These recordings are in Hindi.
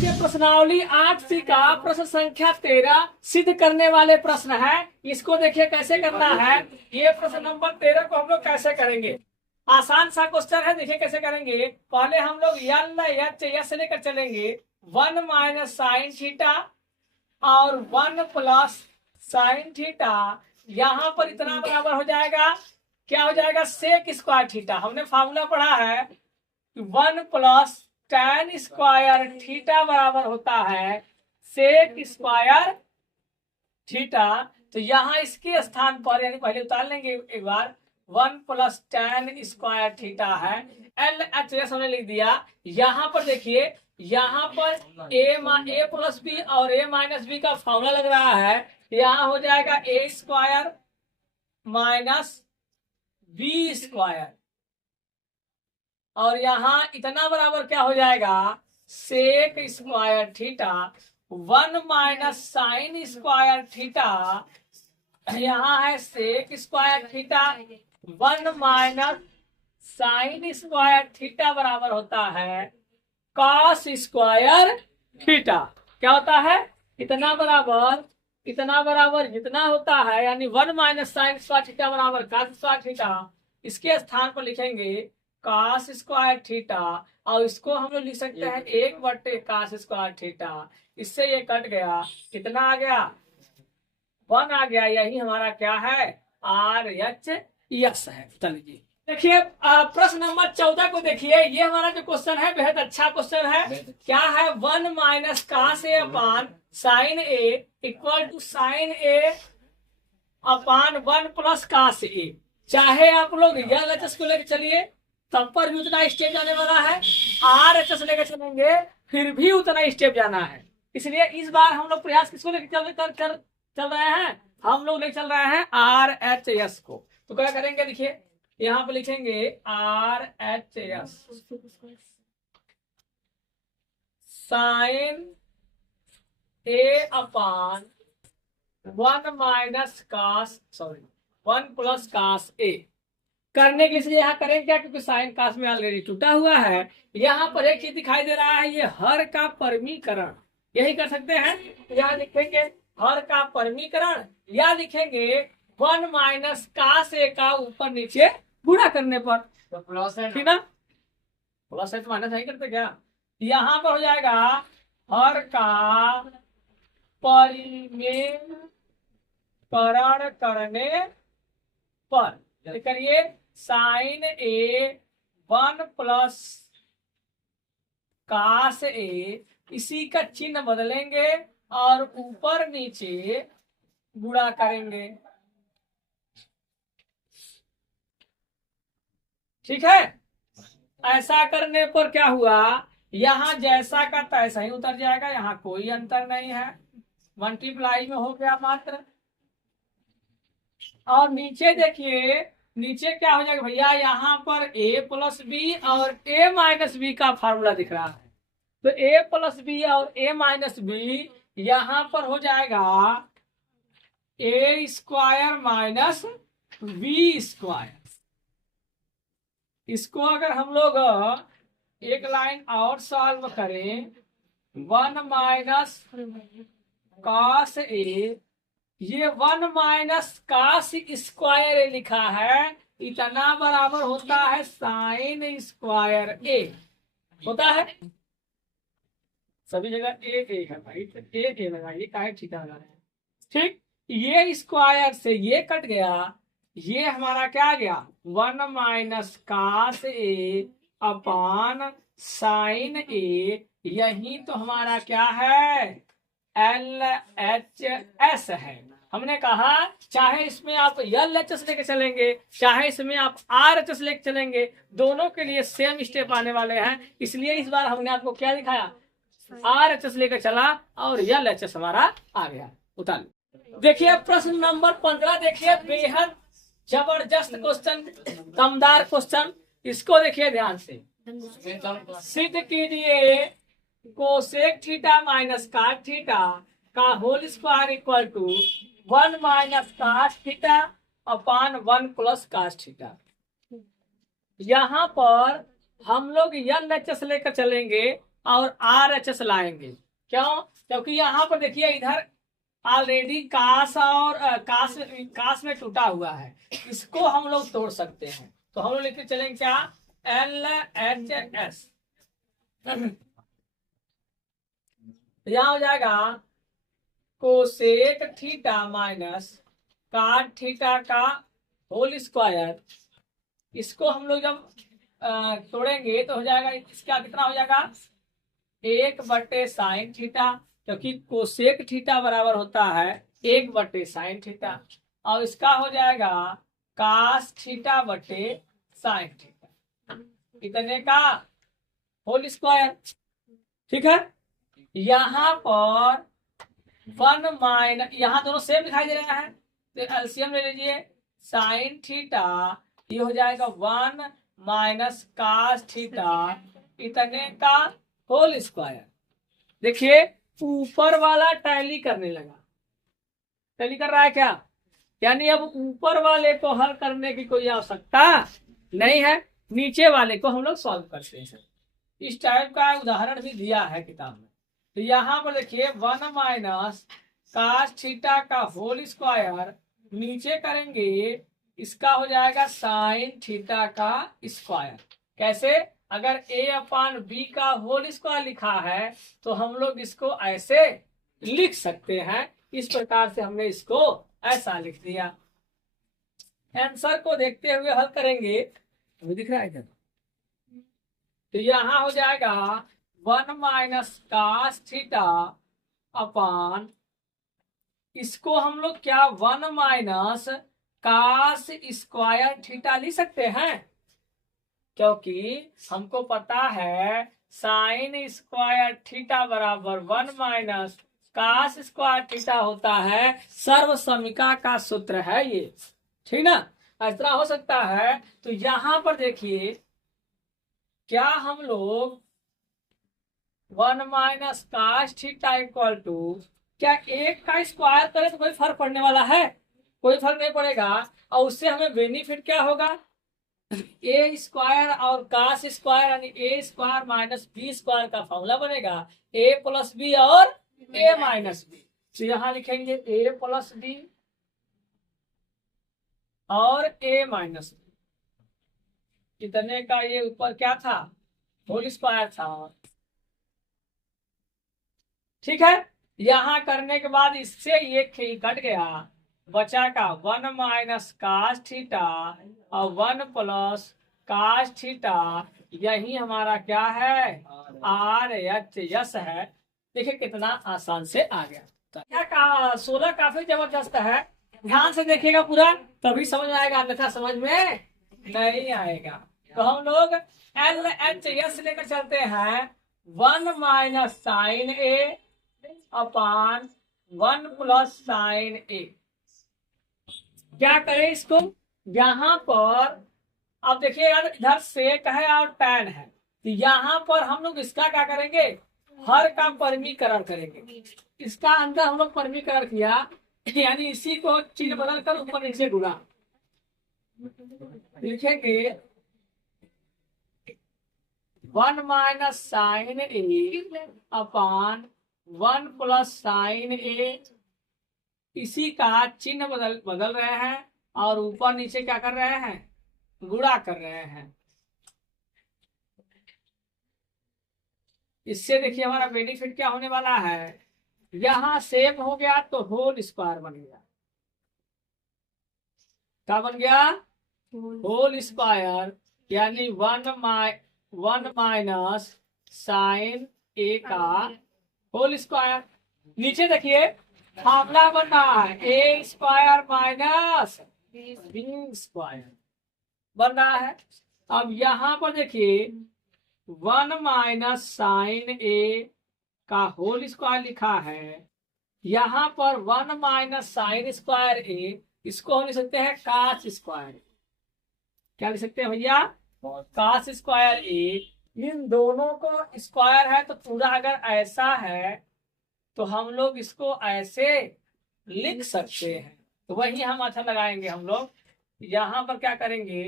देखिए प्रश्नावली 8C का प्रश्न संख्या 13 सिद्ध करने वाले प्रश्न है। इसको देखिए कैसे करना है। ये प्रश्न नंबर 13 को हम लोग कैसे करेंगे, आसान सा क्वेश्चन है। देखिए कैसे करेंगे। पहले हम लोग एल से लेकर चलेंगे 1 माइनस साइन थीटा और 1 प्लस साइन थीटा। यहाँ पर इतना बराबर हो जाएगा, क्या हो जाएगा, सेक स्क्वायर थीटा। हमने फॉर्मूला पढ़ा है 1 प्लस tan स्क्वायर थीटा बराबर होता है सेक स्क्वायर थीटा। तो यहाँ इसके स्थान पर यानी पहले उतार लेंगे एक बार, 1 प्लस tan स्क्वायर थीटा है। एल एच एस हमने लिख दिया। यहाँ पर देखिए, यहाँ पर ए प्लस बी और ए माइनस बी का फॉर्मूला लग रहा है। यहाँ हो जाएगा A square minus B square और यहाँ इतना बराबर क्या हो जाएगा, sec square theta 1 minus sine square theta. यहाँ है sec square theta 1 minus sine square theta बराबर होता है कॉस स्क्वायर थीटा। क्या होता है, इतना बराबर जितना होता है यानी 1 माइनस साइन स्क्वायर थीटा बराबर कॉस स्क्वायर थीटा। इसके स्थान पर लिखेंगे कॉस स्क्वायर थीटा और इसको हम लोग लिख सकते हैं 1 कॉस स्क्वायर थीटा। इससे ये कट गया, कितना आ गया, 1 आ गया। यही हमारा क्या है, RHS है। चलिए देखिए प्रश्न नंबर 14 को देखिए। ये हमारा जो क्वेश्चन है बेहद अच्छा क्वेश्चन है। क्या है, 1 minus cos A upon sine A equal to sine A upon 1 plus cos A. चाहे आप लोग LHS को लेकर चलिए तब पर भी उतना स्टेप जाने वाला है, RHS लेकर चलेंगे फिर भी उतना स्टेप जाना है। इसलिए इस बार हम लोग प्रयास किसको लेकर चल रहे हैं, हम लोग लेकर चल रहे हैं RHS को। तो क्या करेंगे, देखिए यहाँ पे लिखेंगे RHS sign A upon 1 minus cos 1 plus cos ए। करने के लिए यहाँ करेंगे क्या, क्योंकि साइन कास में ऑलरेडी टूटा हुआ है। यहाँ पर एक चीज दिखाई दे रहा है, ये हर का परमीकरण, यही कर सकते हैं। यहाँ लिखेंगे हर का परमीकरण या लिखेंगे 1 माइनस कास ए का ऊपर नीचे गुणा करने पर, ठीक ना, प्लस है तो माइनस नहीं करते क्या। यहाँ पर हो जाएगा हर का परिमेयकरण करने पर करिए साइन ए 1 प्लस कास ए, इसी का चिन्ह बदलेंगे और ऊपर नीचे गुणा करेंगे, ठीक है। ऐसा करने पर क्या हुआ, यहाँ जैसा का तैसा ही उतर जाएगा, यहाँ कोई अंतर नहीं है, मल्टीप्लाई में हो गया मात्र। और नीचे देखिए, नीचे क्या हो जाएगा भैया, यहाँ पर a प्लस बी और a माइनस बी का फार्मूला दिख रहा है। तो a प्लस बी और a माइनस बी यहाँ पर हो जाएगा a square minus B square. इसको अगर हम लोग एक लाइन और सॉल्व करें, 1 माइनस कॉस ए, ये 1 माइनस कॉस स्क्वायर लिखा है, इतना बराबर होता है साइन स्क्वायर ए, होता है सभी जगह एक है भाई, तो एक लगाइए, काहे ठीक लगा रहे हैं, ठीक। ये स्क्वायर से ये कट गया, ये हमारा क्या गया, 1 minus cos A upon sine ए। यही तो हमारा क्या है, LHS है। हमने कहा चाहे इसमें आप LHS लेके चलेंगे, चाहे इसमें आप RHS लेके चलेंगे, दोनों के लिए सेम स्टेप आने वाले हैं। इसलिए इस बार हमने आपको क्या दिखाया, RHS लेकर चला और LHS हमारा आ गया। उतार देखिए प्रश्न नंबर 15 देखिए, बेहद जबरदस्त क्वेश्चन, दमदार क्वेश्चन। इसको देखिए ध्यान से। सिद्ध कीजिए cosec theta minus cot theta का whole square equal to 1 minus cos theta upon 1 plus cos theta. यहाँ पर हम लोग LHS लेकर चलेंगे और आर एच एस लाएंगे। क्यों? क्योंकि यहाँ पर देखिए इधर ऑलरेडी कास और कास में टूटा हुआ है, इसको हम लोग तोड़ सकते हैं। तो हम लोग लिखते चलेंगे क्या, एल एच एस। यहाँ हो जाएगा कोसेक थीटा माइनस काट थीटा का होल स्क्वायर। इसको हम लोग जब तोड़ेंगे तो हो जाएगा इसका कितना हो जाएगा, 1/sin थीटा, क्योंकि कोसेक थीटा बराबर होता है 1/sin थीटा, और इसका हो जाएगा कास थीटा बटे साइन थीटा, इतने का होल स्क्वायर। ठीक है, यहाँ पर 1 माइनस, यहाँ दोनों सेम दिखाई दे रहा है तो एलसीएम ले लीजिए, साइन थीटा ये हो जाएगा 1 माइनस कास थीटा इतने का होल स्क्वायर। देखिए ऊपर वाला टैली करने लगा, टैली कर रहा है क्या, यानी अब ऊपर वाले को हल करने की कोई आवश्यकता नहीं है, नीचे वाले को हम लोग सॉल्व करते हैं। इस टाइप का उदाहरण भी दिया है किताब में। तो यहाँ पर देखिए 1 माइनस कास थीटा का होल स्क्वायर, नीचे करेंगे इसका हो जाएगा साइन थीटा का स्क्वायर। कैसे, अगर a/b का होल स्क्वायर लिखा है तो हम लोग इसको ऐसे लिख सकते हैं। इस प्रकार से हमने इसको ऐसा लिख दिया। आंसर को देखते हुए हल करेंगे, अभी दिख रहा है क्या, तो यहाँ हो जाएगा 1 माइनस कास थीटा अपान, इसको हम लोग क्या 1 माइनस कास स्क्वायर थीटा लिख सकते हैं, क्योंकि हमको पता है साइन स्क्वायर थीटा बराबर 1 माइनस कास स्क्वायर थीटा होता है, सर्वसमीका का सूत्र है ये। ठीक ना, इस तरह हो सकता है। तो यहां पर देखिए क्या हम लोग 1 minus cos theta equal to, क्या एक का स्क्वायर करें तो कोई फर्क पड़ने वाला है, कोई फर्क नहीं पड़ेगा। और उससे हमें बेनिफिट क्या होगा, ए स्क्वायर और कास स्क्वायर यानी ए स्क्वायर माइनस बी स्क्वायर का फॉर्मूला बनेगा, ए प्लस बी और ए माइनस बी। तो यहाँ लिखेंगे ए प्लस बी और ए माइनस बी, इतने का ये ऊपर क्या था, होल स्क्वायर था। ठीक है, यहाँ करने के बाद इससे ये कट गया, बचा का 1 माइनस कास थीटा और 1 प्लस कास थीटा, यही हमारा क्या है, आर एच एस है। देखिए कितना आसान से आ गया। तो क्या कहा, 16 काफी जबरदस्त है, ध्यान से देखिएगा पूरा तभी समझ आएगा, अन्यथा समझ में नहीं आएगा। तो हम लोग एल एच एस लेकर चलते हैं, 1 minus sign A upon 1 plus sign ए। क्या करें इसको, यहाँ पर अब देखिए यार इधर सेक है और टैन है, तो यहाँ पर हम लोग इसका क्या करेंगे, हर का परिमीकरण करेंगे। इसका अंदर हम लोग परिमीकरण किया, यानी इसी को चिन्ह बदल कर ऊपर नीचे गुणा, लिखेंगे 1 minus sign A upon 1 plus sign ए, इसी का चिन्ह बदल रहे हैं और ऊपर नीचे क्या कर रहे हैं, गुणा कर रहे हैं। इससे देखिए हमारा बेनिफिट क्या होने वाला है, यहां सेम हो गया तो होल स्क्वायर बन गया, क्या बन गया, होल स्क्वायर, यानी 1 माइनस साइन ए का होल स्क्वायर। नीचे देखिए फार्मूला बन रहा है, ए स्क्वायर माइनस बी स्क्वायर बन रहा है। अब यहाँ पर देखिए 1 माइनस साइन ए का होल स्क्वायर लिखा है, यहाँ पर 1 माइनस साइन स्क्वायर ए, इसको हम लिख सकते हैं कास स्क्वायर, क्या लिख सकते हैं भैया, कास स्क्वायर ए। इन दोनों को स्क्वायर है तो पूरा अगर ऐसा है तो हम लोग इसको ऐसे लिख सकते हैं। तो वही हम अच्छा लगाएंगे, हम लोग यहाँ पर क्या करेंगे,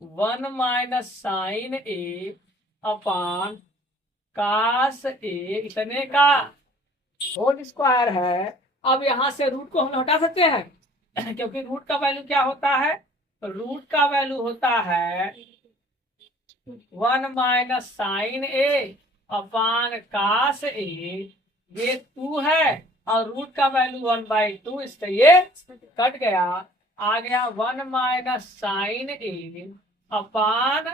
1 माइनस साइन ए अपान कास ए इतने का होल स्क्वायर है। अब यहाँ से रूट को हम हटा सकते हैं क्योंकि रूट का वैल्यू क्या होता है, रूट का वैल्यू होता है 1 माइनस साइन ए अपान कास ए, ये 2 है और रूट का वैल्यू 1/2, इससे ये कट गया। आ गया 1 माइनस साइन ए अपान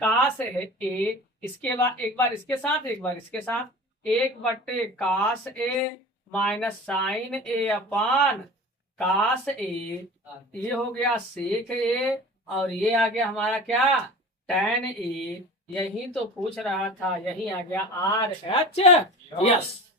कास ए, इसके बाद एक बार इसके साथ एक बार इसके साथ, 1/कास ए माइनस साइन ए अपान कास ए, ये हो गया सेक ए और ये आ गया हमारा क्या, tan ए। यही तो पूछ रहा था, यही आ गया RHS। यस।